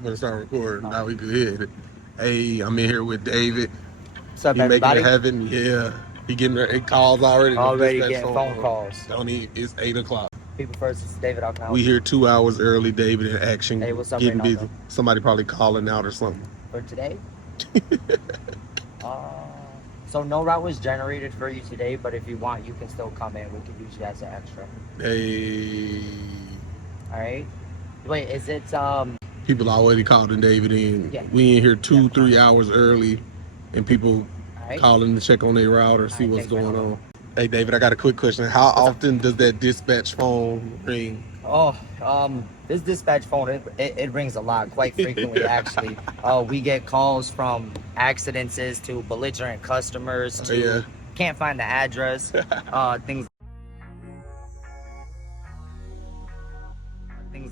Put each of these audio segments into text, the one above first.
I'm gonna start recording. Now we good. Hey, I'm in here with David. What's up, He making it everybody? happen. Yeah. He getting calls already. The Already dispatch getting phone calls. Don't need. It's 8 o'clock. People first, it's David. How can I help We you? here 2 hours early. David in action. Hey, what's up, Getting busy. Reynaldo? Somebody probably calling out or something. For today? uh, so no route was generated for you today, but if you want, you can still come in. We can use you as an extra. Hey. All right. Wait, is it People already calling David in. Yeah. We in here 2-3 hours early, and people right. calling to check on their route or see what's going on. Hey, David, I got a quick question. How often does that dispatch phone ring? Oh, this dispatch phone, it rings a lot, quite frequently, actually. We get calls from accidents to belligerent customers to can't find the address, things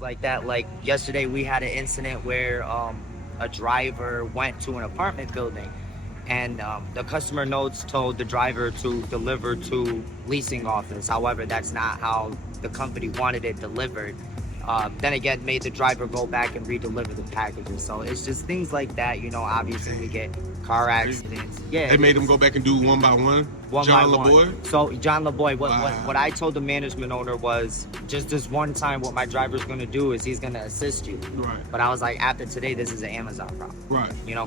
like that. Like yesterday, we had an incident where a driver went to an apartment building, and the customer notes told the driver to deliver to leasing office. However, that's not how the company wanted it delivered. Then again, made the driver go back and re-deliver the packages. So it's just things like that, you know. Obviously, we get car accidents. Yeah, they made him go back and do one by one. John LeBoy. So John LeBoy, what I told the management owner was just this one time. What my driver's going to do is he's going to assist you. Right. But I was like, after today, this is an Amazon problem. Right. You know,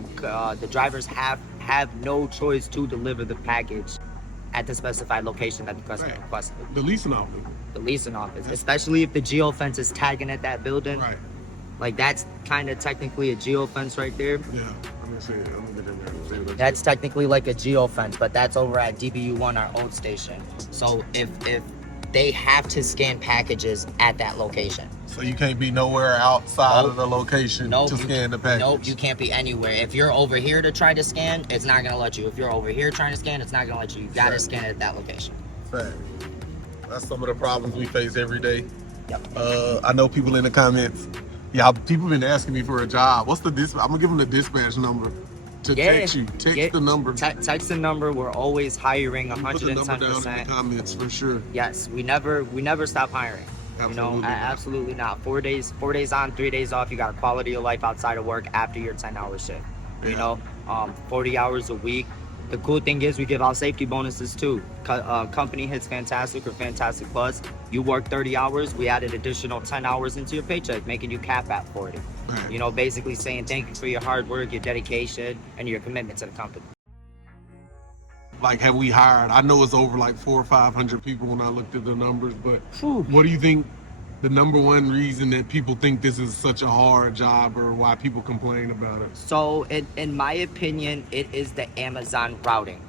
the drivers have no choice to deliver the package at the specified location that the customer requested. The leasing office. The leasing office, especially if the geofence is tagging at that building. Right. Like that's kind of technically a geofence right there. Yeah, I'm gonna say it. I'm gonna get in there and say That's technically like a geofence, but that's over at DBU1, our old station. So if they have to scan packages at that location. So you can't be nowhere outside of the location to scan the package? Nope, you can't be anywhere. If you're over here to try to scan, it's not going to let you. If you're over here trying to scan, it's not going to let you. You got to scan it at that location. Fact. That's some of the problems we face every day. Yep. I know people in the comments, people been asking me for a job. What's the dispatch? I'm going to give them the dispatch number to text you. Text the number. Text the number. We're always hiring 110%. Put the number down in the comments for sure. Yes, we never stop hiring. Absolutely. You know, absolutely not. 4 days on, 3 days off. You got a quality of life outside of work after your 10-hour shift. You know, 40 hours a week. The cool thing is we give out safety bonuses too. Company hits Fantastic or Fantastic Plus. You work 30 hours, we added additional 10 hours into your paycheck, making you cap at 40. You know, basically saying thank you for your hard work, your dedication, and your commitment to the company. Like, have we hired? I know it's over like 400 or 500 people when I looked at the numbers, but what do you think the number one reason that people think this is such a hard job or why people complain about it? So, in my opinion, it is the Amazon routing.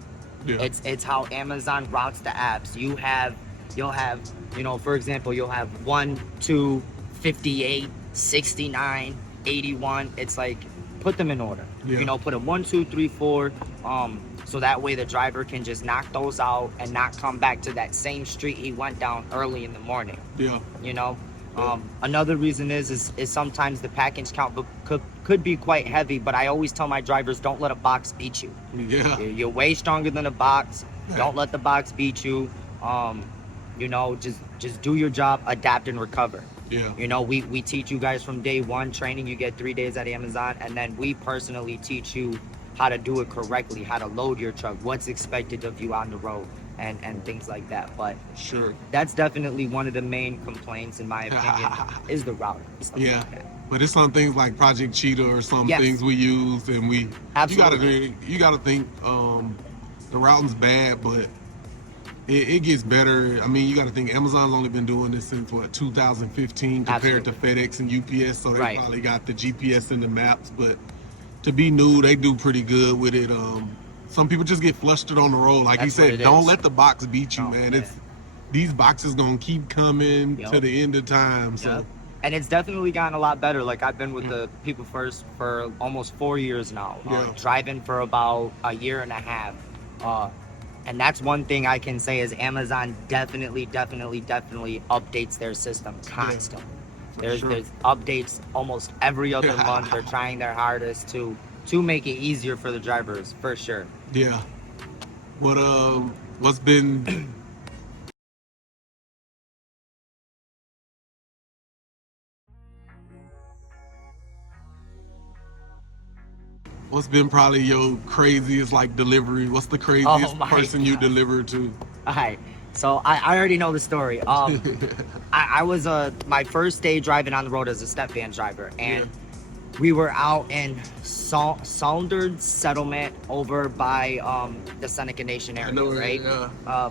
Yeah. It's how Amazon routes the apps. You'll have, you know, for example, you'll have 1, 2, 58, 69, 81. It's like, put them in order. Yeah. You know, put them 1, 2, 3, 4. So that way the driver can just knock those out and not come back to that same street he went down early in the morning. Yeah. You know, another reason is sometimes the package count could be quite heavy, but I always tell my drivers, don't let a box beat you. Yeah. You're way stronger than a box. Don't let the box beat you. You know, just do your job, adapt and recover. Yeah. You know, we teach you guys from day one training. You get 3 days at Amazon, and then we personally teach you how to do it correctly, how to load your truck, what's expected of you on the road, and things like that. But sure, that's definitely one of the main complaints, in my opinion, is the routing. Yeah. Like but it's some things like Project Cheetah or some things we use, and absolutely. you gotta think the routing's bad, but it gets better. I mean, you got to think Amazon's only been doing this since 2015 compared to FedEx and UPS, so they probably got the GPS and the maps, but to be new, they do pretty good with it. Some people just get flustered on the road. Like you said, don't let the box beat you, man. These boxes gonna keep coming to the end of time. So, and it's definitely gotten a lot better. Like I've been with the People First for almost 4 years now. Driving for about a year and a half. And that's one thing I can say is Amazon definitely updates their system constantly. There's updates almost every other month. They're trying their hardest to make it easier for the drivers, for sure. Yeah. What's been What's been probably your craziest like delivery? What's the craziest person you delivered to? All right. So I already know the story. I was my first day driving on the road as a step van driver, and we were out in Saunders Settlement over by the Seneca Nation area, right? Yeah.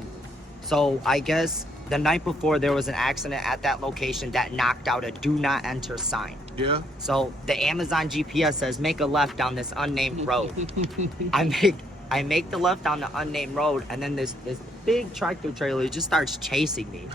So I guess the night before there was an accident at that location that knocked out a do not enter sign. Yeah. So the Amazon GPS says make a left down this unnamed road. I make the left down the unnamed road, and then this big tractor trailer just starts chasing me.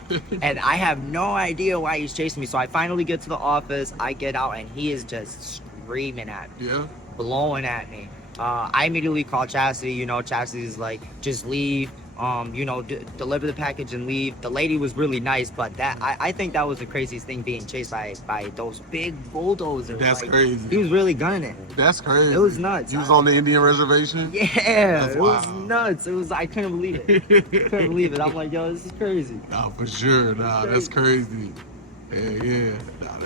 And I have no idea why he's chasing me. So I finally get to the office, I get out, and he is just screaming at me, blowing at me. I immediately call Chastity. You know, Chastity's like, just leave. You know, deliver the package and leave. The lady was really nice, but that I think that was the craziest thing, being chased by those big bulldozers. That's like, crazy. He was really gunning it. That's crazy. It was nuts. He was on the Indian reservation? Yeah, it was wild. nuts. It was, I couldn't believe it. Couldn't believe it. I'm like, yo, this is crazy. Nah, for sure. Nah, that's crazy. Yeah. Nah,